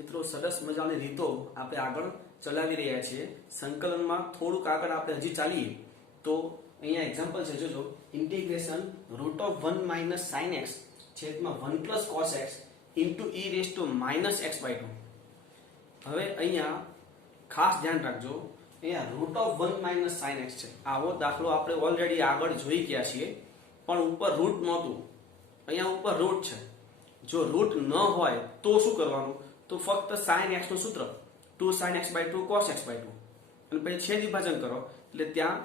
મિત્રો સરસ મજાની રીતો આપણે આગળ ચલાવી રહ્યા છીએ સંકલનમાં થોડુંક આગળ આપણે હજી ચાલીએ તો અહીંયા એક્ઝામ્પલ છે જોજો ઇન્ટિગ્રેશન √1 - sin x છેદમાં 1 + cos x into e raise to -x/2 હવે અહીંયા ખાસ ધ્યાન રાખજો અહીંયા √1 - sin x છે આવો દાખલો આપણે ઓલરેડી આગળ જોઈ ગયા છીએ પણ ઉપર રૂટ નહોતું અહીંયા ઉપર રૂટ છે જો રૂટ ન હોય તો શું કરવાનું તો ફક્ત sin x નું સૂત્ર 2 sin x/2 cos x/2 અને પછી છેદ વિભાજન કરો એટલે ત્યાં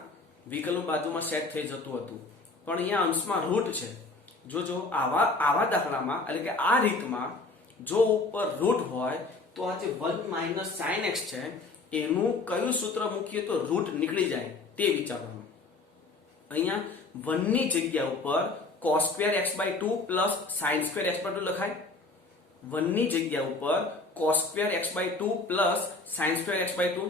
વિકલ્પ બાજુમાં સેટ થઈ જતું હતું પણ અહીંયા અંશમાં રૂટ છે જો આવા દાખલામાં એટલે કે આ રીતમાં જો ઉપર રૂટ હોય તો આ જે 1 - sin x છે એનું કયું સૂત્ર મૂકીએ તો રૂટ નીકળી જાય તે વિચારવાનું અહીંયા 1 ની જગ્યા ઉપર cos2 x/2 + sin2 x/2 લખાય 1 ની જગ્યા ઉપર cos2 x/2 + sin2 x/2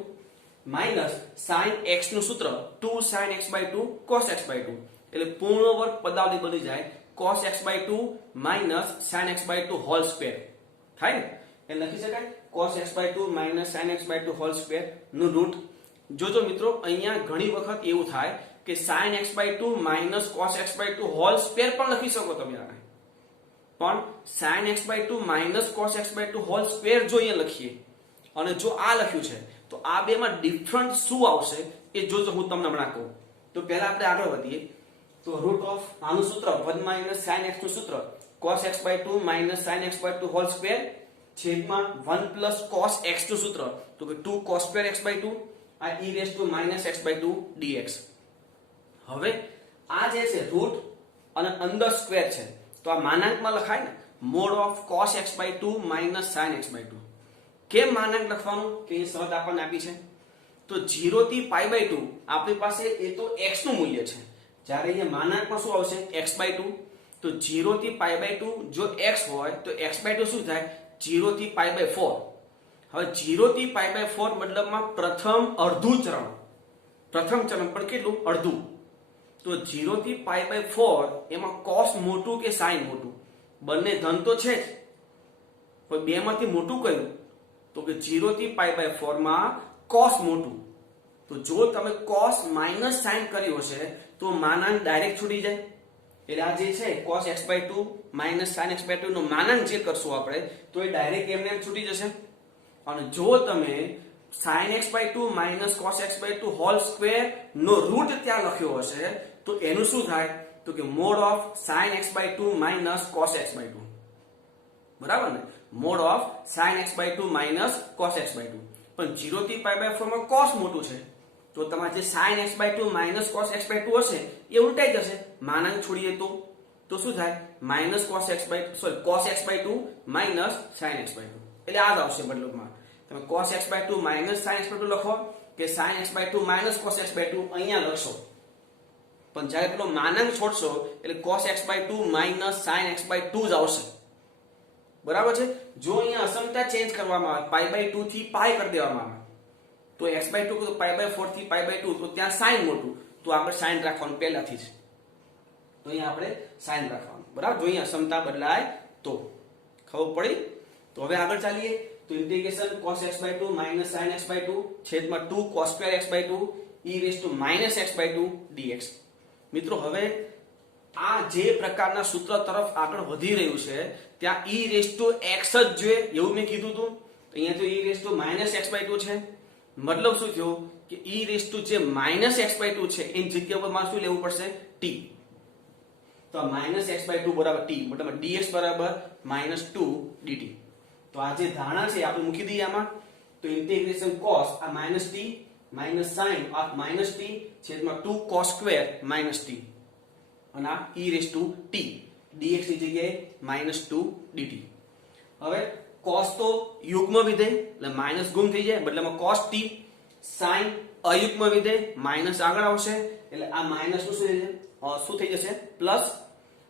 minus sin x નું સૂત્ર 2 sin x/2 cos x/2 એટલે પૂર્ણ વર્ગ પદાવલી બની જાય cos x/2 - sin x/2 whole square થાય ને એટલે લખી શકાય cos x/2 - sin x/2 whole square નું રૂટ જોજો મિત્રો અહીંયા ઘણી વખત એવું થાય કે sin x/2 - cos x/2 whole square પણ લખી શકો તમે આને પણ sin x/2 - cos x/2 whole square જો અહીંયા લખીએ અને જો આ લખ્યું છે તો આ બેમાં ડિફરન્ટ શું આવશે એ જોજો હું તમને હમણાં કહું તો પહેલા આપણે આગળ વધીએ તો રૂટ ઓફ આનું સૂત્ર 1 - sin x નું સૂત્ર cos x/2 - sin x/2 whole square છેદમાં 1 + cos x નું સૂત્ર તો કે 2 cos2 x/2 આ e raise to -x/2 dx હવે આ જે છે રૂટ અને અંદર સ્ક્વેર છે તો આ માનાંકમાં લખાય ને mode of cos x/2 - sin x/2 કેમ માનાંક લખવાનું કે એ શરત આપણને આપી છે તો 0 થી π/2 આપણી પાસે એ તો x નું મૂલ્ય છે જ્યારે અહીંયા માનાંકમાં શું આવશે x/2 તો 0 થી π/2 જો x હોય તો x/2 શું થાય 0 થી π/4 હવે 0 થી π/4 મતલબમાં પ્રથમ ચરણ પણ કેટલું અડધું તો 0 થી π/4 એમાં cos મોટું કે sin મોટું બંને ધન તો છે જ પણ બે માંથી મોટું કયું તો કે 0 થી π/4 માં cos મોટું તો જો તમે cos - sin કર્યો છે તો માનાંક ડાયરેક્ટ છૂટી જાય એટલે આ જે છે cos x/2 - sin x/2 નો માનાંક જે કરશું આપણે તો એ ડાયરેક્ટ એમને એમ છૂટી જશે અને જો તમે sin x/2 - cos x/2 whole square નો રૂટ ત્યાં લખ્યો હશે તો એનું શું થાય તો કે mode of sin x/2 - cos x/2 બરાબર ને mode of sin x/2 - cos x/2 પણ 0 થી π/4 માં cos મોટું છે તો તમારે જે sin x/2 - cos x/2 હશે એ ઉલટાઈ જશે માનાંક છોડીએ તો શું થાય cos x/2 - sin x/2 એટલે આ જ આવશે મતલબમાં તમે cos x/2 - sin x/2 લખો કે sin x/2 - cos x/2 અહીંયા લખશો પણ જ્યારે પેલો માનાંક છોડશો એટલે cos x/2 - sin x/2 જ આવશે બરાબર છે જો અહીંયા અસમતા ચેન્જ કરવામાં આવે π/2 થી π કરી દેવામાં આવે તો x/2 તો π/4 થી π/2 તો ત્યાં sin મોટું તો આપણે sin રાખવાનું પહેલાથી જ તો અહીંયા આપણે sin રાખવાનું બરાબર જો અહીંયા અસમતા બદલાય તો ખબર પડી તો હવે આગળ ચાલીએ તો integration cos x/2 - sin x/2 છેદમાં 2 cos2 x/2 e raise to -x/2 dx મિત્રો હવે આ જે પ્રકારના સૂત્ર તરફ આગળ વધી રહ્યું છે ત્યાં e રેઝ ટુ x જ જોઈએ એવું મેં કીધું હતું અહીંયા તો e રેઝ ટુ -x/2 છે મતલબ શું થયો કે e રેઝ ટુ જે -x/2 છે એની જગ્યા પર મારે શું લેવું પડશે t તો -x/2 બરાબર t મતલબ dx બરાબર -2 dt તો આ જે ધારણા છે આપણે મૂકી દઈએ આમાં તો ઇન્ટિગ્રેશન cos આ -t -sin આ -t છેદમાં 2 cos2 -t અને આ e raise to t dx ની જગ્યાએ -2 dt હવે cos તો યુગ્મ વિધેય એટલે માઈનસ ગુણ થઈ જાય બદલામાં cos t sin અયુગ્મ વિધેય માઈનસ આગળ આવશે એટલે આ માઈનસ નું શું થઈ જશે પ્લસ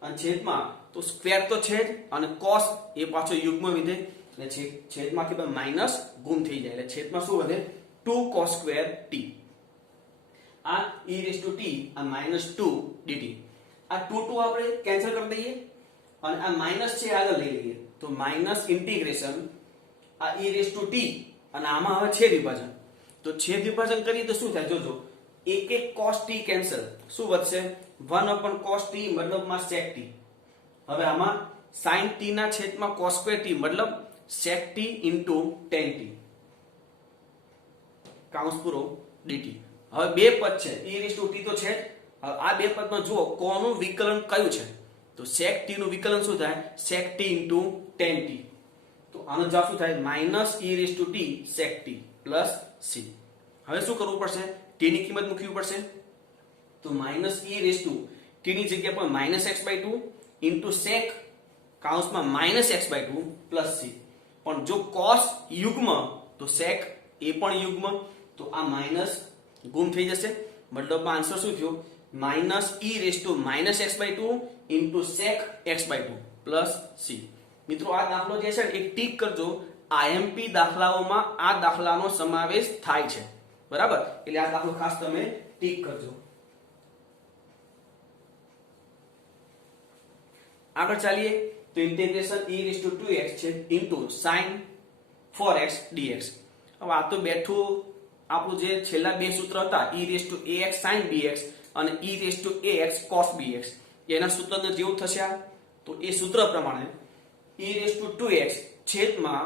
અને છેદમાં તો સ્ક્વેર તો છે જ અને cos એ પાછો યુગ્મ વિધેય એટલે છેદમાંથી માઈનસ ગુણ થઈ જાય એટલે છેદમાં શું વધે 2 cos2 t આ e રેઝ ટુ t આ -2 dt આ 2 આપણે કેન્સલ કરી દઈએ અને આ માઈનસ છે આગળ લઈ લઈએ તો માઈનસ ઇન્ટિગ્રેશન આ e રેસ ટુ t અને આમાં હવે છેદ વિભાજન, તો છેદ વિભાજન કરીએ તો શું થાય જોજો, એક એક cos t કેન્સલ, શું વધશે 1 cos t મતલબમાં sec t. હવે આમાં sin t ના છેદમાં cos સ્ક્વેર t મતલબ sec t into tan t કાઉન્સ પૂરો dt. હવે બે પદ છે e રેસ ટુ t તો છે. હવે આ બે પદમાં જુઓ કોનું વિકલન કયું છે, તો sec t નું વિકલન શું થાય sec t into tan t. તો આનો જવાબ શું થાય minus e raise to t sec t plus c. હવે શું કરવું પડશે, t ની કિંમત મૂકવી પડશે, તો minus e raise to t ની જગ્યા પર -x/2 into sec કાઉન્સમાં -x/2 plus c. પણ જો cos યુગ્મ તો sec એ પણ યુગ્મ, તો આ માઈનસ ગુમ થઈ જશે, મતલબમાં આન્સર શું થયો minus e raise to -x/2 into sec x/2 plus c. મિત્રો આ દાખલો જે છે એક ટીક કરજો, IMP દાખલાઓમાં આ દાખલાનો સમાવેશ થાય છે, બરાબર, એટલે આ દાખલો ખાસ તમે ટીક કરજો. આગળ ચાલીએ તો integration e raise to 2x છે into sin 4x dx. હવે આ તો બેઠું આપણું જે છેલ્લા બે સૂત્ર હતા e raise to ax sin bx અને e raise to ax cos bx, એના સૂત્રને જેવું થશે આ, તો એ સૂત્ર પ્રમાણે e રેસ ટુ 2x છેદમાં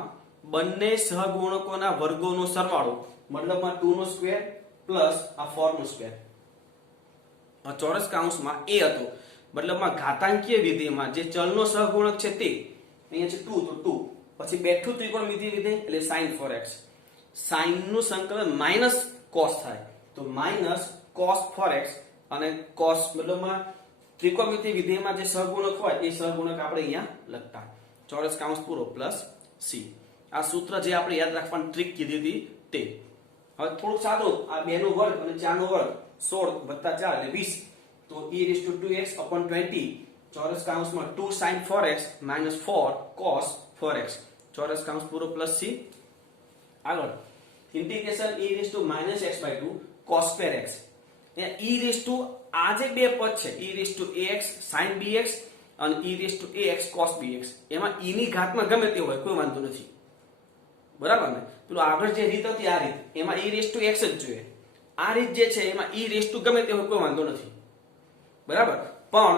બંને સહગુણકોના વર્ગોનો સરવાળો મતલબમાં 2 નો સ્ક્વેર પ્લસ આ 4 નો સ્ક્વેર. આ ચોરસ કૌંસમાં a હતો, મતલબમાં ઘાતાંકીય વિધેયમાં જે ચલનો સહગુણક છે તે અહીંયા છે 2, તો 2 પછી બેઠું ત્રિકોણમિતિય વિધેય એટલે sin 4x. sin નું સંકલન માઈનસ cos થાય, તો માઈનસ cos 4x અને cos મતલબમાં ત્રિકોણમિતિય વિધેયમાં જે સહગુણક હોય એ સહગુણક આપણે અહીંયા લખતા, ચોરસ કૌંસ પૂરો પ્લસ c. આ સૂત્ર જે આપણે યાદ રાખવાની ટ્રીક કીધી હતી તે. હવે થોડું સાદું, આ 2 નો વર્ગ અને 4 નો વર્ગ 16 વત્તા 4 એટલે 20, તો e raise to 2x upon 20 ચોરસ કૌંસમાં 2 sin 4x minus 4 cos 4x ચોરસ કૌંસ પૂરો પ્લસ c. આગળ integration e raise to -x/2 cos square x. e raise to આ જે બે પદ છે e raise to ax sin bx અને e raise to ax cos bx, એમાં e ની ઘાતમાં ગમે તે હોય કોઈ વાંધો નથી, બરાબર ને. પેલો આગળ જે રીત હતી આ રીત, એમાં e રેસ ટુ x જ જોઈએ. આ રીત જે છે એમાં e રેસ ટુ ગમે તે હોય કોઈ વાંધો નથી, બરાબર. પણ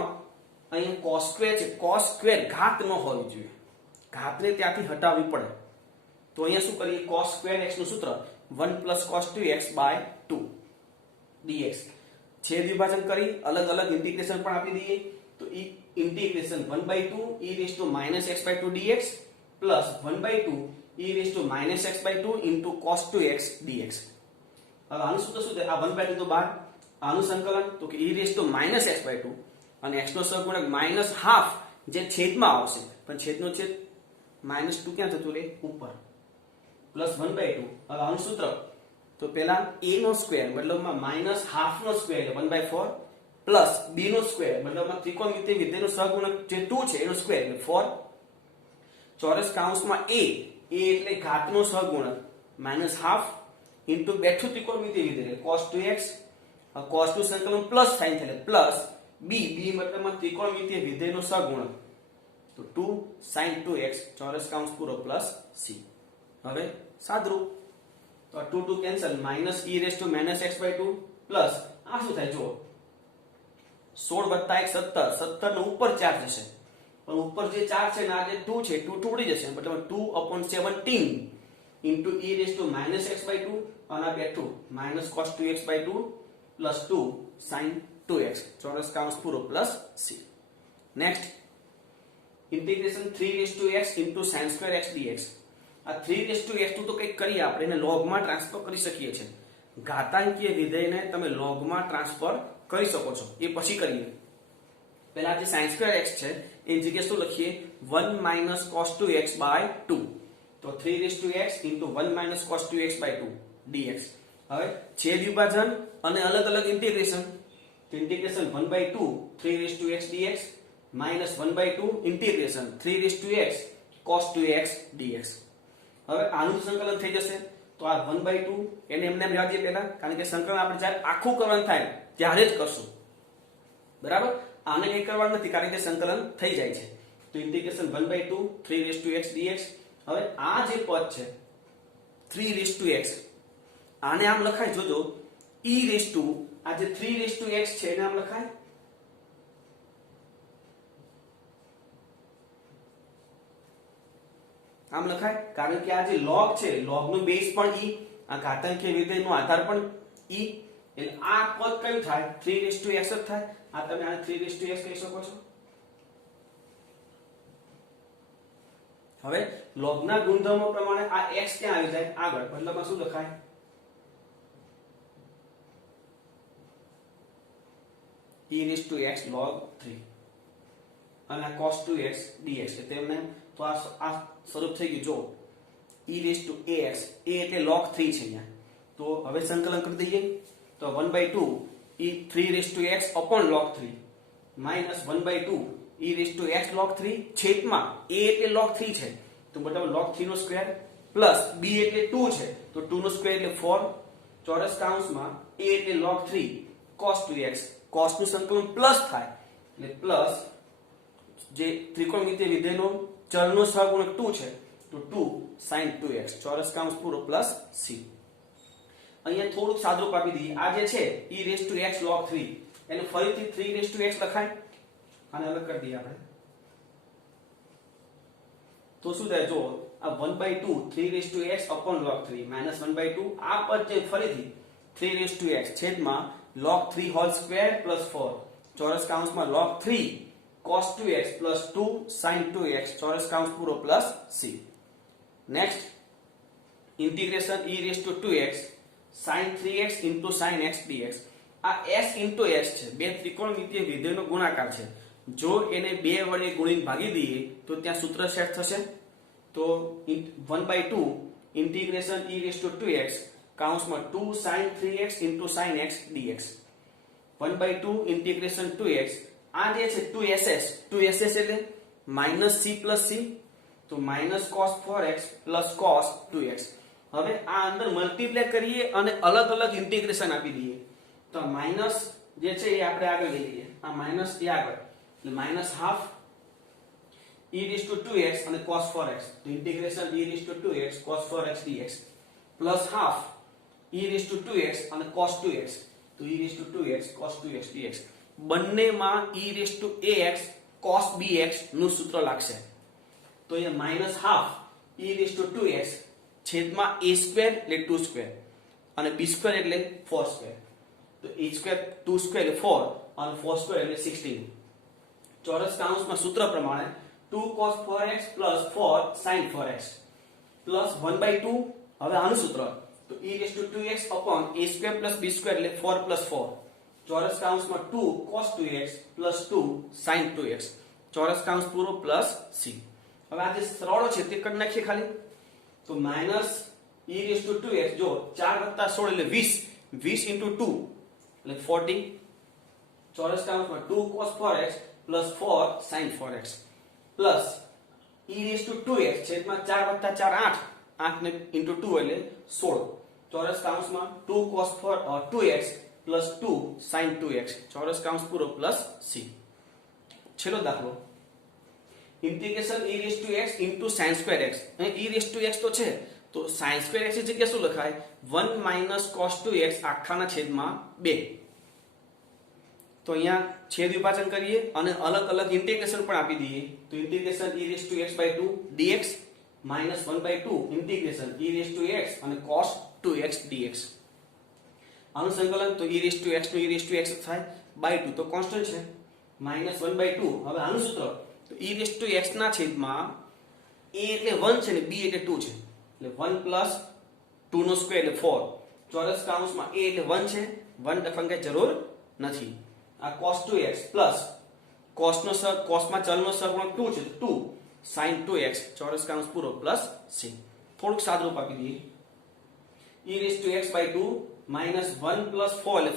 અહીંયા cos સ્ક્વેર છે, cos સ્ક્વેર ઘાત ન હોવી જોઈએ, ઘાતને ત્યાંથી હટાવવી પડે. તો અહીંયા શું કરીએ, cos સ્ક્વેર x નું સૂત્ર 1 cos 2x by 2 dx. છેદ વિભાજન કરી અલગ અલગ ઇન્ટિગ્રેશન પણ આપી દઈએ, તો integration 1/2 e raise to -x/2 dx plus 1/2 e raise to -x/2 into cos 2x dx. હવે આનું સૂત્ર શું થાય, આ 1/2 તો બહાર, આનું સંકલન તો કે e રેસ ટુ -x/2 અને x નો સહગુણક -½ જે છેદમાં આવશે, પણ છેદનો છેદ -2 ક્યાં જતું રહે ઉપર, પ્લસ 1/2. હવે આનું સૂત્ર તો પહેલા a નો સ્ક્વેર મતલબમાં -½ નો સ્ક્વેર એટલે 1/4 પ્લસ b નો સ્ક્વેર મતલબમાં ત્રિકોણમિતિય વિધેયનો સહગુણક જે 2 છે એનો સ્ક્વેર એટલે 4 ચોરસ કૌંસમાં a એટલે ઘાતનો સહગુણક -½ into બેઠું ત્રિકોણમિતિય વિધેય cos 2x, cos 2 સંકલન પ્લસ સાઇન થાય પ્લસ b મતલબમાં ત્રિકોણમિતિય વિધેયનો સહગુણક, તો 2 sin 2x ચોરસ કૌંસ પૂરો પ્લસ c. હવે સાદરૂપ, તો 2 2 cancel, minus e raise to -x/2 plus આ શું થાય જો 16 + 1 17, 17 નો ઉપર 4 જશે, પણ ઉપર જે 4 છે ને આ જે 2 છે 2 ઉડી જશે, મતલબ 2/17 into e raise to -x/2 અને આ બેઠું -cos 2x/2 plus 2 sin 2x ચોરસ કૌંસ પૂરો plus c. Next integration 3 raise to x into sin square x dx. આ 3 રેસ ટુ x તો કંઈક કરીએ આપણે, એને લોગમાં ટ્રાન્સફર કરી શકીએ છીએ. ઘાતાંકીય વિધેયને તમે લોગમાં ટ્રાન્સફર કરી શકો છો, એ પછી કરીએ. પહેલા જે sin square x છે એ જગ્યાએ શું લખીએ 1 - cos 2x by 2, તો 3 raise to x into 1 - cos 2x by 2 dx. હવે છેદ વિભાજન અને અલગ અલગ ઇન્ટિગ્રેશન, તો integration 1/2 3 raise to x dx -1/2 integration 3 raise to x cos 2x dx. હવે આનું સંકલન થઈ જશે, તો આ 1/2 એને એમને એમ રહેવા દઈએ પહેલા, કારણ કે સંકલન આપણે જ્યારે આખું કરવાનું થાય ત્યારે જ કરશું, બરાબર. આને કંઈ કરવાનું નથી કારણ કે સંકલન થઈ જાય છે. તો integration 1/2 3 raise to x dx હવે આ જે પદ છે 3x આને આમ લખાય, જોજો આ જે 3x છે એને આમ લખાય કારણ કે આ જે log છે, log નો બેઝ પણ e, આ ઘાતાંકીય વિધેયનો આધાર પણ e, એટલે આ પદ કયું થાય 3x જ થાય. આ તમે આને 3x કહી શકો છો. હવે log ના ગુણધર્મો પ્રમાણે આ x ક્યાં આવી જાય આગળ, મતલબમાં શું લખાય e(x log 3) અને આ cos 2x dx છે તેમને, તો આ સ્વરૂપ થઈ ગયું. જો e(ax) a એટલે log 3 છે અહીંયા, તો હવે સંકલન કરી દઈએ તો 1/2 e3x log 3 minus 1/2 e(x log 3) છેદમાં a એટલે log 3 છે તો મતલબ log 3 નો સ્ક્વેર પ્લસ b એટલે 2 છે તો 2 નો સ્ક્વેર એટલે 4 ચોરસ કૌંસમાં a એટલે log 3 cos 2x, cos નું સંકલન પ્લસ થાય એટલે પ્લસ જે ત્રિકોણમિતિય વિધેયનો ચલનો સહગુણક 2 છે તો 2 sin 2x ચોરસ કૌંસ પૂરો પ્લસ c. અહીંયા થોડુંક સાદુરૂપ આપી દઈએ. આ જે છે e(x log 3) એને ફરીથી 3(x) લખાય, આને અલગ કરી દઈએ આપણે તો શું થાય, જો આ 1/2 3(x log 3 minus 1/2 આ પદ છે ફરીથી 3(x છેદમાં log 3 whole square plus 4 ચોરસ કૌંસમાં log 3 cos 2x plus 2 sin 2x ચોરસ કૌંસ પૂરો plus c. Next integration e(2x sin 3x into sin x dx. આ s into x છે, બે ત્રિકોણમિતિય વિધેયનો ગુણાકાર છે. જો એને 2 વડે ગુણીને ભાગી દઈએ તો ત્યાં સૂત્ર સેટ થશે. તો 1/2 ઇન્ટિગ્રેશન e(2x કૌંસમાં 2 sin 3x into sin x dx 1/2 integration 2x. આ જે છે 2ss એટલે માઈનસ c પ્લસ c, તો minus cos 4x plus cos 2x. હવે આ અંદર મલ્ટીપ્લાય કરીએ અને અલગ અલગ ઇન્ટિગ્રેશન આપી દઈએ તો માઈનસ જે છે એ આપણે આગળ લઈ લઈએ, આ માઈનસ એ આગળ એટલે માઈનસ હાફ e(2x અને cos 4x તો integration e(2x cos 4x dx plus half e(2x અને cos 2x તો e(2x cos 2x dx. બંનેમાં e(ax cos bx નું સૂત્ર લાગશે તો અહીંયા માઈનસ હાફ e(2x છેદમાં a સ્ક્વેર એટલે 2 સ્ક્વેર અને b સ્ક્વેર એટલે 4 સ્ક્વેર તો a સ્ક્વેર 2 સ્ક્વેર એટલે 4 અને 4 સ્ક્વેર એટલે 16 ચોરસ કૌંસમાં સૂત્ર પ્રમાણે 2 cos 4x plus 4 sin 4x plus 1/2. હવે આનું સૂત્ર તો e(2x a square plus b square એટલે 4 plus 4 ચોરસ કૌંસમાં 2 cos 2x plus 2 sin 2x ચોરસ કૌંસ પૂરો પ્લસ c. હવે આ જે સરળો છે તે કરી નાખીએ ખાલી તો માઈનસ e(2x જો 4 + 16 એટલે 20 into 2 એટલે 40 ચોરસ કૌંસમાં 2 cos 4x plus 4 sin 4x plus e(2x છેદમાં 4 + 4 8 ને into 2 એટલે 16 ચોરસ કૌંસમાં 2 cos 2x plus 2 sin 2x ચોરસ કૌંસ પૂરો પ્લસ c. છેલ્લો દાખલો integration e(x into sin square x. અહીં e(x) તો છે તો sin square x ની જગ્યાએ શું લખાય 1 minus cos 2x આખાના છેદમાં 2. તો અહીંયા છેદ વિભાજન કરીએ અને અલગ અલગ ઇન્ટિગ્રેશન પણ આપી દઈએ તો integration e(x/2 dx minus 1/2 integration e(x અને cos 2x dx. આનું સંકલન તો e(x નું e(x) થાય / 2 તો કોન્સ્ટન્ટ છે minus 1/2. હવે આનું સૂત્ર તો e(x) ના છેદમાં a એટલે 1 છે ને b એટલે 2 છે એટલે 1 plus 2 નો સ્ક્વેર એટલે 4 ચોરસ કૌંસમાં a એટલે 1 છે 1 લખવાની જરૂર નથી. આ cos 2x plus cosમાં ચલનો સહગુણક 2 છે તો 2 sin 2x ચોરસ કૌંસ પૂરો પ્લસ c. થોડુંક સાદુરૂપ આપી દઈએ e(x/2 minus 1 plus 4 એટલે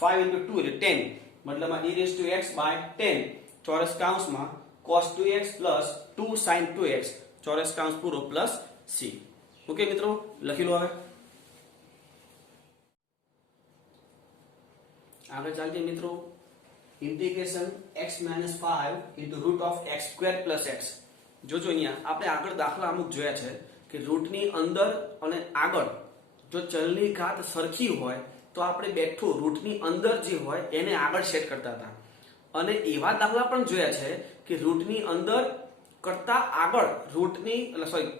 5 into 2 એટલે 10 મતલબમાં e(x/10 ચોરસ કૌંસમાં cos 2x plus 2 sin 2x ચોરસ કૌંસ પૂરો પ્લસ c. ઓકે મિત્રો લખી લો. હવે આગળ ચાલીએ મિત્રો integration x - 5 into root of x square plus x જોજો અહીંયા આપણે આગળ દાખલા અમુક જોયા છે કે રૂટની અંદર અને આગળ જો ચલની ઘાત સરખી હોય તો આપણે બેઠું રૂટની અંદર જે હોય એને આગળ સેટ કરતા હતા અને એવા દાખલા પણ જોયા છે કે રૂટની અંદર કરતા આગળ રૂટની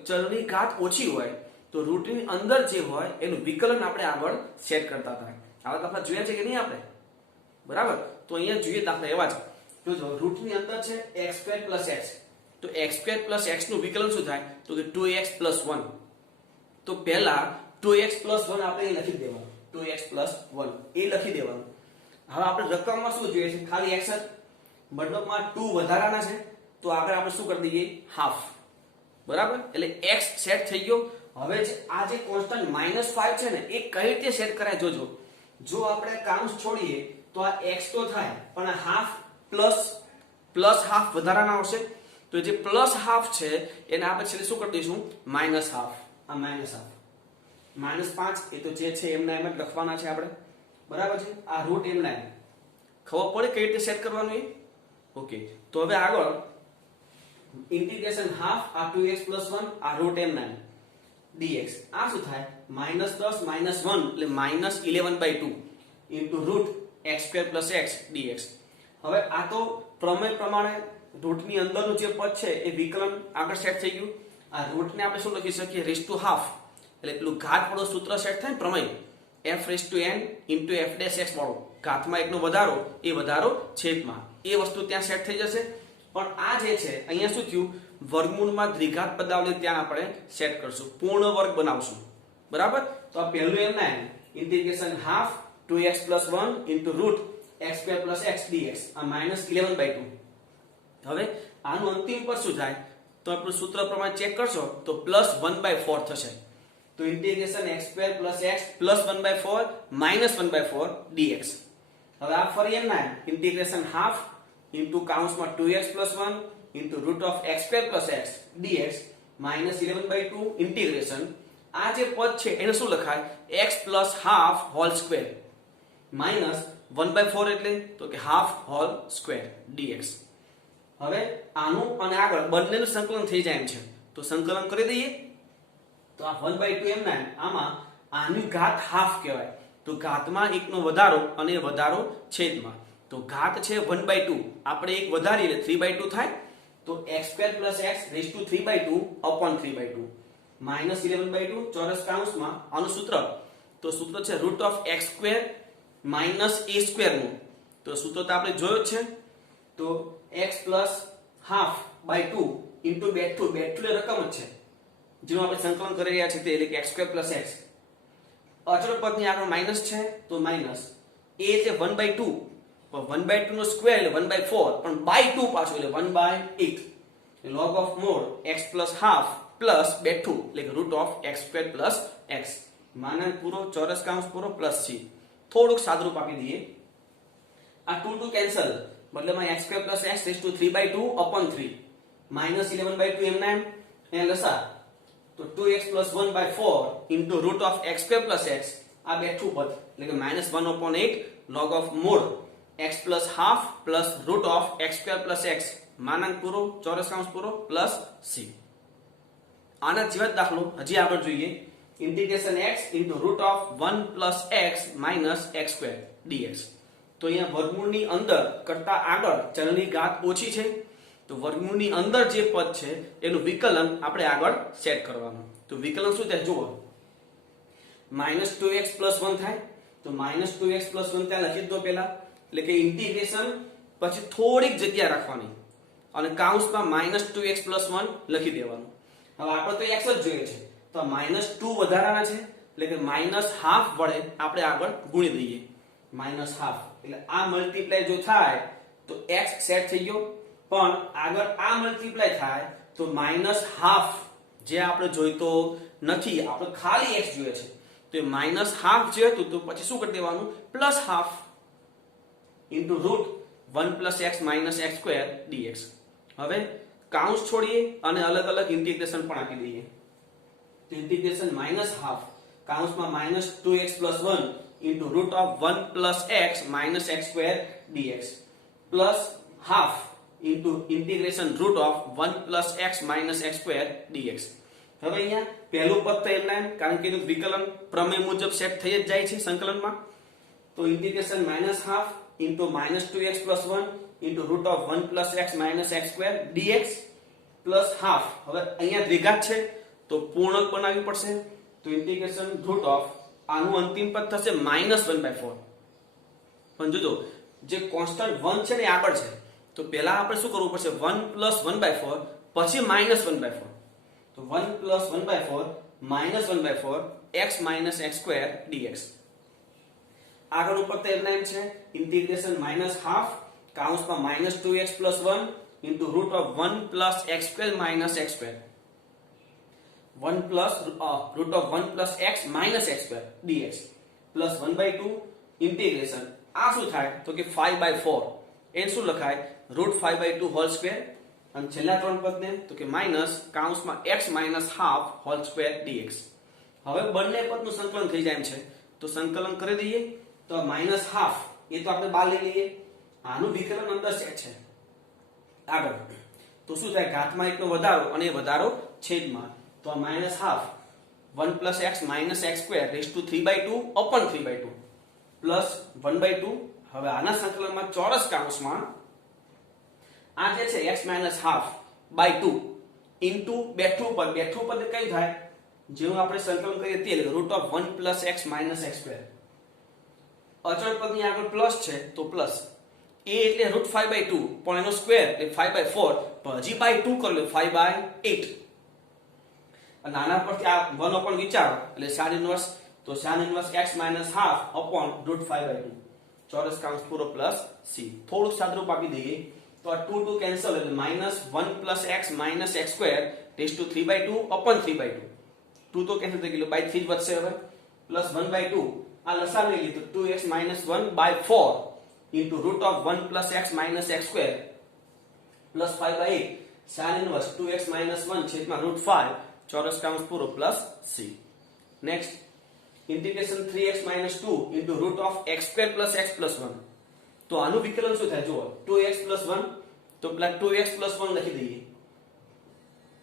ચલની ઘાત ઓછી હોય તો રૂટની અંદર જે હોય એનું વિકલન આપણે આગળ સેટ કરતા હતા. આવા દાખલા જોયા છે કે નહીં આપણે? બરાબર. તો અહીંયા જોઈએ દાખલા એવા છે. જોજો રૂટની અંદર છે x² + x, તો x² + x નું વિકલન શું થાય? તો કે 2x + 1. તો પહેલા 2x + 1 આપણે અહીં લખી દેવાનું, 2x + 1 એ લખી દેવાનું. હવે આપણે રકમમાં શું જોઈએ છે? ખાલી x જ. મતલબમાં 2 વધારાના છે તો આગળ આપણે શું કરી દઈએ? હાફ. બરાબર. એટલે x સેટ થઈ ગયો. હવે આ જે કોન્સ્ટન્ટ -5 છે ને એ કઈ રીતે સેટ કરાય જોજો. જો આપણે કાઉન્સ છોડીએ તો આ x તો થાય પણ આ હાફ પ્લસ હાફ વધારાના આવશે. તો જે પ્લસ હાફ છે એને આપણે છેલ્લે શું કરી દઈશું? Minus half. આ માઇનસ હાફ -5 એ તો જે છે એમના એમ જ લખવાના છે આપણે. બરાબર છે. આ રૂટ એમના એમ ખબર પડે કઈ રીતે સેટ કરવાનું એ? ઓકે. તો હવે આગળ ઇન્ટિગ્રેશન હાફ આ 2x + 1 આ રૂટ એમના એમ dx. આ શું થાય? -10 - 1 એટલે -11/2 into root x² + x dx. હવે આ તો પ્રમેય પ્રમાણે રૂટની અંદરનું જે પદ છે એ વિકલન આગળ સેટ થઈ ગયું. આ રૂટને આપણે શું લખી શકીએ? ½ એટલે પેલું ઘાત વાળું સૂત્ર સેટ થાય ને પ્રમેય f(n) * f' વાળું ઘાતમાં એકનો વધારો એ વધારો છેદમાં એ વસ્તુ ત્યાં સેટ થઈ જશે. પણ આ જે છે અહીંયા શું થયું? વર્ગમૂળમાં દ્વિઘાત પદાવલી ત્યાં આપણે સેટ કરશું, પૂર્ણ વર્ગ બનાવશું. બરાબર. તો આ પહેલું એમના એમ integration half 2x + 1 into root x² + x dx આ -11/2. હવે આનું અંતિમ પદ શું થાય? તો આપણું સૂત્ર પ્રમાણે ચેક કરશો તો +1/4 થશે. તો ઇન્ટિગ્રેશન x² + x +1/4 -1/4 dx. હવે આ ફરી એમના એમ ઇન્ટિગ્રેશન હાફ ઇન્ટુ કાઉન્સમાં 2x + 1 into root of x² + x dx -11/2 integration આ જે પદ છે એને શું લખાય? x + હાફ હોલ સ્ક્વેર -1/4 એટલે તો કે હાફ હોલ સ્ક્વેર dx. હવે આનું અને આગળ બંનેનું સંકલન થઈ જાય એમ છે તો સંકલન કરી દઈએ. તો આ 1/2 એમના આમાં આની ઘાત હાફ કહેવાય. તો ઘાતમાં એકનો વધારો અને વધારો છેદમાં. તો ઘાત છે 1/2 આપણે એક વધારી એટલે 3/2 થાય. તો x² + x (3/2) upon 3/2 -11/2 ચોરસ કાઉન્સમાં આનું સૂત્ર. તો સૂત્ર છે રૂટ ઓફ x² - a² નું. તો સૂત્ર તો આપણે જોયો જ છે. તો x + ½/2 ઇન્ટુ બેઠું રકમ જ છે જેનું આપણે સંકલન કરી રહ્યા છીએ તે એટલે કે x² + x. અચળ પદની આગળ માઈનસ છે તો માઈનસ a એટલે 1/2 પણ 1/2 નો સ્ક્વેર એટલે 1/4 પણ by 2 પાછું એટલે 1/8 log of mod x + half plus બેઠું એટલે કે રૂટ ઓફ x² + x માનાંક પૂરો ચોરસ કાઉન્સ પૂરો પ્લસ છે. થોડુંક સાદરૂપ આપી દઈએ. આ 2 કેન્સલ મતલબ x² + x (3/2) upon 3 -11/2 એમના એમ લસા. તો 2x + 1/4 into root of x² + x આ બેઠું પદ એટલે કે -1/8 log of mod x + half plus root of x² + x માનાંક પૂરો ચોરસ કાઉન્સ પૂરો પ્લસ c. આના જેવા દાખલો હજી આગળ જોઈએ. Integration x into root of 1 + x - x² dx. તો અહીંયા વર્ગમૂળની અંદર કરતા આગળ ચલની ઘાત ઓછી છે તો વર્ગમૂળની અંદર જે પદ છે એનું વિકલન આપણે આગળ સેટ કરવાનું. તો વિકલન શું થાય જુઓ. -2x + 1 થાય તો -2x + 1 ત્યાં લખી દો પહેલા એટલે કે ઇન્ટિગ્રેશન પછી થોડીક જગ્યા રાખવાની અને કાઉન્સમાં -2x + 1 લખી દેવાનું. હવે આપણે તો x જ જોઈએ છે તો -2 વધારાના છે એટલે કે -½ વડે આપણે આગળ ગુણી દઈએ. -½ એટલે આ મલ્ટીપ્લાય જો થાય તો x સેટ થઈ ગયો પણ આગળ આ મલ્ટીપ્લાય થાય તો -½ જે આપણે જોઈતો નથી આપણે ખાલી x જોઈએ છે તો -½ જે હતું તો પછી શું કરી દેવાનું +½ into route 1 + x - x² dx. હવે કાઉન્સ છોડીએ અને અલગ અલગ ઇન્ટિગ્રેશન પણ આપી દઈએ. તો ઇન્ટિગ્રેશન -½ કાઉન્સમાં -2x + 1 into root of 1 + x - x² dx plus half into integration root of 1 plus x minus x square dx. હવે અહીંયા પહેલું પદ તો એમના એમ, કારણ કે એનું વિકલન પ્રમેય મુજબ સેટ થઈ જ જાય છે સંકલનમાં. તો integration minus half into minus 2x plus 1 into root of 1 plus x minus x square dx plus half. હવે અહીંયા દ્વિઘાત છે તો પૂર્ણક બનાવવી પડશે. તો ઇન્ટિગ્રેશન રૂટ ઓફ આનું અંતિમ પદ થશે -1/4. પણ જોજો જે કોન્સ્ટન્ટ 1 છે ને આગળ છે, તો પહેલા આપણે શું કરવું પડશે, 1 પ્લસ 1/4 પછી -1/4. તો 1 plus 1/4 -1/4 x minus x square dx. આગળ ઉપર તો એમના એમ છે ઇન્ટિગ્રેશન માઇનસ હાફ કાઉન્સમાં -2x plus 1 into root of 1 plus x square minus x square 1 plus root of 1 plus x minus x square dx plus 1/2 integration આ શું થાય તો કે 5/4 એ શું લખાય રૂટ 5/2 હોલ સ્ક્વેર અને છેલ્લા ત્રણ પદને તો કે માઇનસ કાઉન્સમાં x minus half whole square dx. હવે બંને પદનું સંકલન થઈ જાય એમ છે તો સંકલન કરી દઈએ. તો માઇનસ હાફ એ તો આપણે બહાર લઈ લઈએ, આનું વિકલન અંદર સેટ છે. આગળ તો શું થાય ઘાતમાં એકનો વધારો અને એ વધારો છેદમાં. તો minus half 1 plus x minus x square raise to 3/2 upon 3/2 plus 1/2. હવે આના સંકલનમાં ચોરસ કાઉન્સમાં આ જે છે x minus half by 2 into બેઠું પદ કયું થાય જેનું આપણે સંકલન કરીએ તે root of 1 plus x minus x square. અચળ પદની આગળ પ્લસ છે તો પ્લસ a એટલે રૂટ 5/2 પણ એનો સ્ક્વેર એટલે 5/4 પણ હજી બાય 2 કરી લો 5/8. અને આના પરથી આ 1 પણ વિચારો એટલે સાઇન ઇન્વર્સ. તો sine inverse x minus half upon route 5/2 ચોરસ કાઉન્સ પૂરો પ્લસ c. થોડું સાદરૂપ આપી દઈએ તો આ 2 2 કેન્સલ એટલે -1 plus x minus x square raise to 3/2 upon 3/2. 2 તો કેન્સલ થઈ ગયું બાય 3 જ વધશે. હવે પ્લસ 1/2 આ લસા લઈ લીધું 2x minus 1/4 into root of 1 plus x minus x square plus 5/8 sin inverse 2x minus 1 છેદમાં root 5 ચોરસ કાઉન્સ પૂરો plus c. Next integration 3x minus 2 into root of x square plus x plus 1. તો આનું વિકલન શું થાય જુઓ 2x plus 1 તો પેલા 2x plus 1 લખી દઈએ.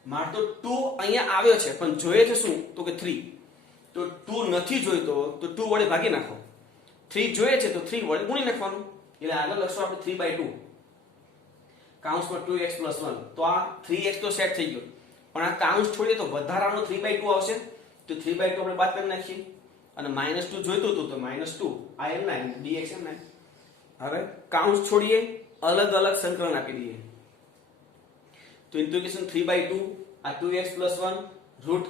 માર તો 2 અહીંયા આવ્યો છે પણ જોઈએ છે શું તો કે 3. તો 2 નથી જોઈતો તો 2 વડે ભાગી નાખો. 3 જોઈએ છે તો 3 વડે ગુણી નાખવાનું. એટલે આગળ લખશું આપણે 3/2 કાઉન્સમાં 2x plus 1. તો આ 3x તો સેટ થઈ ગયો પણ આ કાઉન્સ છોડીએ તો વધારાનો 3/2 આવશે તો 3/2 આપણે બાદ કરી નાખીએ અને -2 જોઈતું હતું તો -2 આ એમના dx એમના. હવે કાઉન્સ છોડીએ અલગ અલગ સંકલન આપી દઈએ. તો ઇન્ટિગ્રેશન 3/2 આ 2x plus 1 root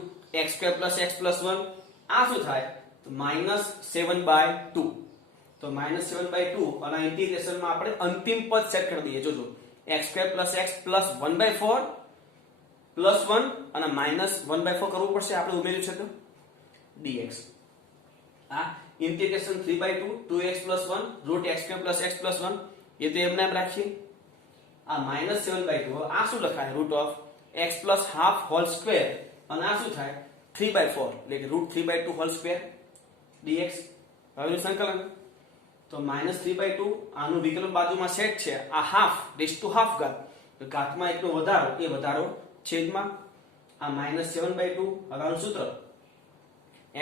x square plus x plus 1 આ શું થાય તો -7/2. તો -7/2 અને ઇન્ટિગ્રેશનમાં આપણે અંતિમ પદ સેટ કરી દઈએ. જોજો x square plus x plus 1/4 plus 1 અને -1/4 કરવું પડશે આપણે ઉમેર્યું છે તો dx. આ integration 3/2 2x plus 1 root x square plus x plus 1 એ તો એમને એમ રાખીએ. આ -7/2 આ શું લખાય root of x plus half whole square અને આ શું થાય 3/4 એટલે કે √3/2 હોલ સ્ક્વેર dx. હવે સંકલન તો -3/2 આનું વિકલન બાજુમાં સેટ છે. આ હાફ રેઝ ટુ હાફ ઘાત તો ઘાતમાં એકનો વધારો એ વધારો છેદમાં આ -7/2. હવે આનું સૂત્ર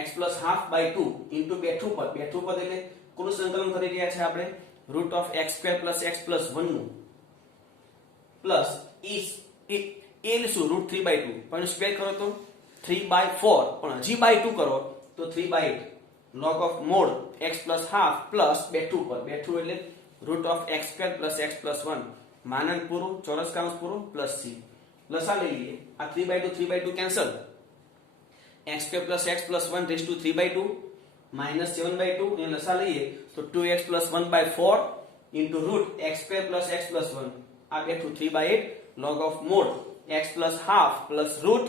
x plus half by 2 into બેઠું પદ એટલે કોનું સંકલન કરી રહ્યા છે આપણે root of x square plus x plus 1 નું પ્લસ એ શું √3/2 પણ સ્ક્વેર કરો તો 3/4 પણ હજી બાય 2 કરો તો 3/8 log of mod x plus half plus બેઠું એટલે root of x square plus x plus 1 માનંદ પૂરું ચોરસ કાઉન્સ પૂરું plus c. લસા લઈ લઈએ આ 3/2 cancel x square plus x plus 1 raised to 3/2 -7/2 ને લસા લઈએ તો 2x plus 1/4 into root x square plus x plus 1 આ બેઠું 3/8 log of mod x plus half plus root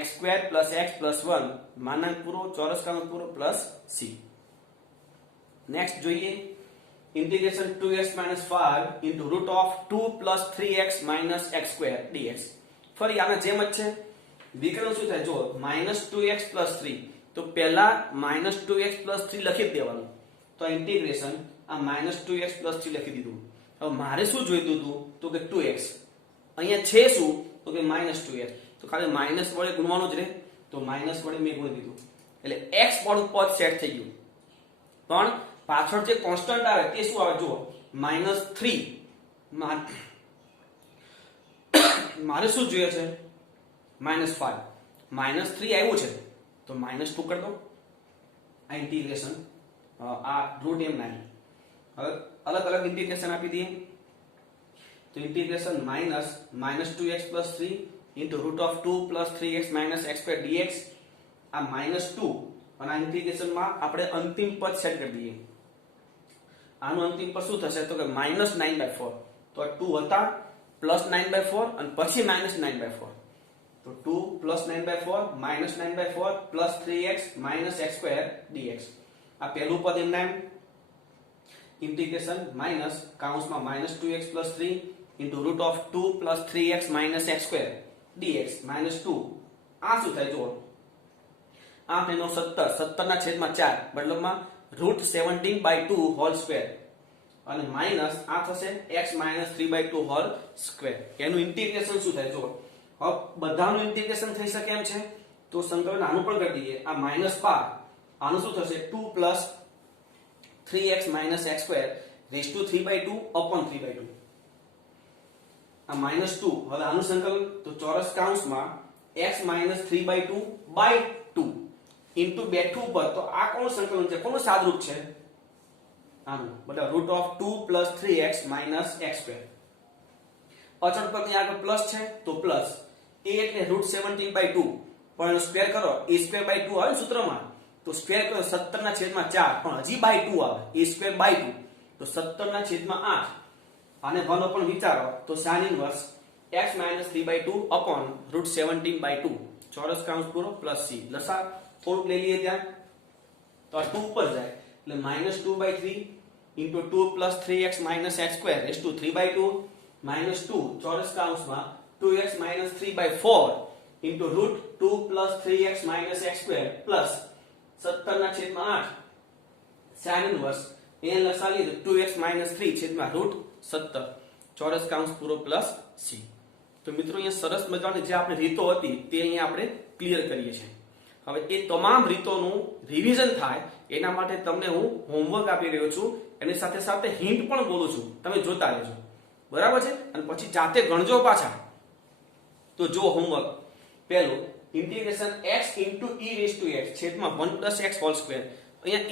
x square plus x plus 1 માનાંક પૂરો ચોરસ કાઉન્સ પૂરો plus c. નેક્સ્ટ જોઈએ integration 2x minus 5 into root of 2 plus 3x minus x square dx. ફરી આના જેમ જ છે. વિકલન શું થાય જો -2x plus 3 તો પહેલા -2x plus 3 લખી દેવાનું. તો ઇન્ટિગ્રેશન આ -2x plus 3 લખી દીધું હવે મારે શું જોઈતું હતું તો કે 2x, અહીંયા છે શું તો કે -2x, તો ખાલી માઇનસ વડે ગુણવાનું જ રહે, તો માઇનસ વડે મેં ગુણી દીધું એટલે x વાળું પદ સેટ થઈ ગયું. પણ પાછળ જે કોન્સ્ટન્ટ આવે તે શું આવે જુઓ -3. મારે શું જોઈએ છે -5, -3 આવ્યું છે તો -2 કરી દો. આ ઇન્ટિગ્રેશન આ રૂટ એમ નાની. હવે અલગ અલગ ઇન્ટિગ્રેશન આપી દઈએ તો integration -2x + 3 into root of 2 + 3x - x² dx. આ -2 અને આ ઇન્ટિગ્રેશનમાં આપણે અંતિમ પદ સેટ કરી દઈએ. આનું અંતિમ પદ શું થશે તો કે -9/4. તો આ 2 હતા +9/4 અને પછી -9/4. તો 2 + 9/4 -9/4 + 3x - x² dx. આ પહેલું પદ એમ નામ integration -2x + 3 into root of 2 + 3x - x² dx -2. આ શું થાય જુઓ 8 × 9 = 17 17/4 મતલબમાં √17/2 હોલ સ્ક્વેર અને માઈનસ આ થશે x - 3/2 હોલ સ્ક્વેર. એનું ઇન્ટિગ્રેશન શું થાય જુઓ. હવે બધાનું ઇન્ટિગ્રેશન થઈ શકે એમ છે તો સંકલન આનું પણ કરી દઈએ. આ -5 આનું શું થશે 2 + 3x - x² / 3/2/3/2. આ -2 હવે આનું સંકલન તો ચોરસ કૌંસમાં x - 3/2/2 ઇન્ટુ બેઠું પદ. તો આ કોનું સંકલન છે કોનું સાદરૂપ છે આનું બરાબર √2 + 3x - x². અચળ પદ ની આગળ પ્લસ છે તો પ્લસ a એટલે √17/2 પણ સ્ક્વેર કરો a²/2 આવે સૂત્રમાં તો સ્ક્વેર કરો 17/4 પણ હજી /2 આવે a²/2 તો 17/8. આને ઘનો પણ વિચારો તો sin ઇન્વર્સ x - 3/2 √17/2 ચોરસ કૌંસ પૂરો પ્લસ c. લસા થોડુંક લઈ લઈએ ત્યાં તો આ 2 ઉપર જાય એટલે -2/3 into 2 + 3x - x² / 3/2 -2 ચોરસ કૌંસમાં 2x - 3/4 into √2 + 3x - x² plus 17/8 sin inverse એ લસા લીધું 2x - 3/√17 ચોરસ કૌંસ પૂરો પ્લસ c. તો મિત્રો અહીંયા સરસ મજાની જે આપણે રીતો હતી તે અહીંયા આપણે ક્લિયર કરીએ છીએ. હવે એ તમામ રીતોનું રિવિઝન થાય એના માટે તમને હું હોમવર્ક આપી રહ્યો છું, એની સાથે સાથે હિન્ટ પણ બોલું છું, તમે જોતા રહેજો બરાબર છે. અને પછી જાતે ગણજો પાછા. તો જો હોમવર્ક પહેલું ઇન્ટિગ્રેશન x * e⁻x છેદમાં 1 + x હોલ સ્ક્વેર. અહીંયા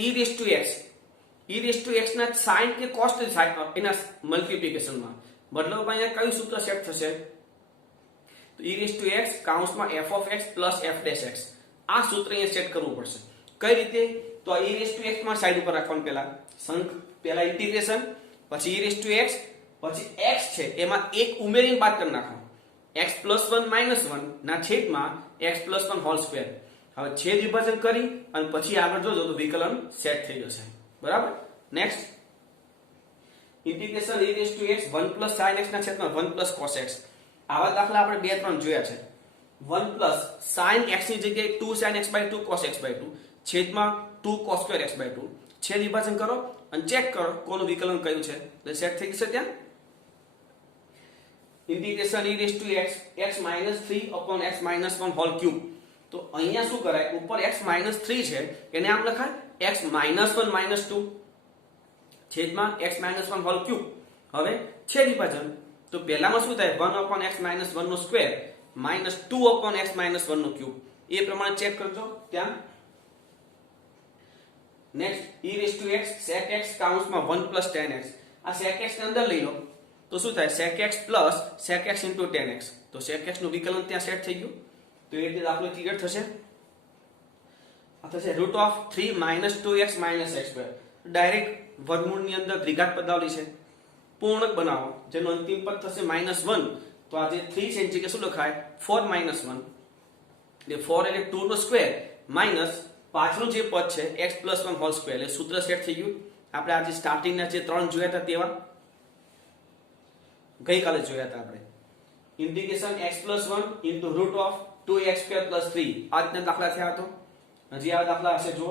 e⁻x ના sin કે cos એના મલ્ટીપ્લિકેશનમાં મતલબ અહીંયા કયું સૂત્ર સેટ થશે તો e⁻x કૌંસમાં f(x + f')x. આ સૂત્ર અહીંયા સેટ કરવું પડશે. કઈ રીતે તો આ e⁻x માં સાઈડ ઉપર રાખવાનું પહેલા ઇન્ટિગ્રેશન પછી e⁻x પછી x છે એમાં એક ઉમેરીને બાદ કરી નાખો x + 1 - 1 ના છેદમાં x + 1 હોલ સ્ક્વેર. હવે છેદ વિભાજન કરી અને પછી આગળ જોજો તો વિકલન સેટ થઈ જશે બરાબર. Next integration e⁻x 1 + sin x ના છેદમાં 1 + cos x. આવા દાખલા આપણે 2-3 જોયા છે. 1 + sin x ની જગ્યાએ 2 sin x/2 cos x/2 છેદમાં 2 cos² x/2. છેદ વિભાજન કરો અને ચેક કરો કોનું વિકલન કયું છે એટલે સેટ થઈ જશે. ત્યાં integration e⁻x x - 3/x - 1 hall cube. તો અહીંયા શું કરાય ઉપર x - 3 છે એને આમ લખાય x - 1 - 2 છેદમાં x - 1 હોલ ક્યુબ. હવે છેદ વિભાજન તો પહેલામાં શું થાય 1/x - 1 નો સ્ક્વેર -2/x - 1 નો ક્યુબ. એ પ્રમાણે ચેક કરજો ત્યાં. નેક્સ્ટ e⁻x sec x કૌંસમાં 1 + tan x. આ sec x ને અંદર લઈ લો તો શું થાય sec x plus sec x into tan x. તો sec x નું વિકલન ત્યાં સેટ થઈ ગયું. તો એ રીતે દાખલો ક્લિયર થશે. આ થશે √3 - 2x - x². ડાયરેક્ટ વર્ગમૂળની અંદર દ્વિઘાત પદાવલી છે પૂર્ણક બનાવો જેનો અંતિમ પદ થશે -1. તો આ જે 3 છે એની જગ્યાએ શું લખાય 4 - 1 એટલે 4 એટલે 2 નો સ્ક્વેર માઈનસ પાછળનું જે પદ છે x + 1 હોલ સ્ક્વેર એટલે સૂત્ર સેટ થઈ ગયું. આપણે આજે સ્ટાર્ટિંગના જે 3 જોયા હતા તેવા ગઈકાલે જોયા હતા આપણે. ઇન્ટિગ્રેશન x + 1 into √2x² + 3 આ રીતના દાખલા થયા હતો. હજી આ દાખલા હશે જો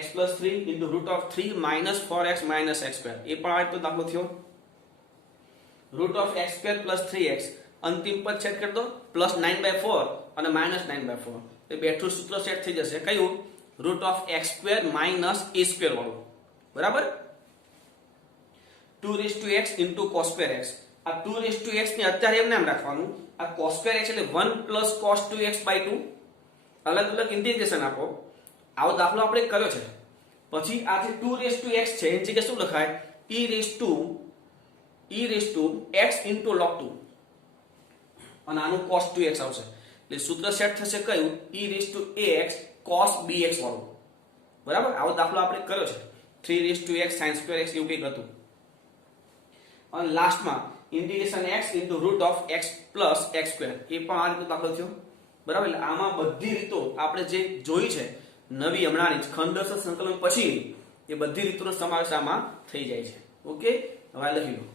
x + 3 into √3 - 4x - x². એ પણ આ રીતનો દાખલો થયો. Root of x square plus 3x અંતિમ પદ સેટ કરી દો પ્લસ 9/4 અને માઇનસ 9/4 એ બેઠું સૂત્ર સેટ થઈ જશે કયું root of x square minus a square વાળું બરાબર 2x into cos square x આ 2x ને અત્યારે એમ નામ રાખવાનું આ cos square x એટલે 1 plus cos 2x/2 અલગ અલગ ઇન્ટિગ્રેશન આપો આવો દાખલો આપણે કર્યો છે પછી આ જે 2x છે એની જગ્યાએ શું લખાય e raised to x into log 2 અને આનું cos 2x આવશે એટલે સૂત્ર સેટ થશે કયું e raised to ax cos bx વાળું બરાબર આવો દાખલો આપણે કર્યો છે 3 raised to x sin square x એવું કંઈક હતું અને લાસ્ટમાં integration x into root of x plus x square એ પણ આ રીતનો દાખલો થયો બરાબર એટલે આમાં બધી રીતો આપણે જે જોઈ છે નવી હમણાંની ખંડરસ સંકલન પછી એ બધી રીતોનો સમાવેશ આમાં થઈ જાય છે ઓકે હવે લખી લો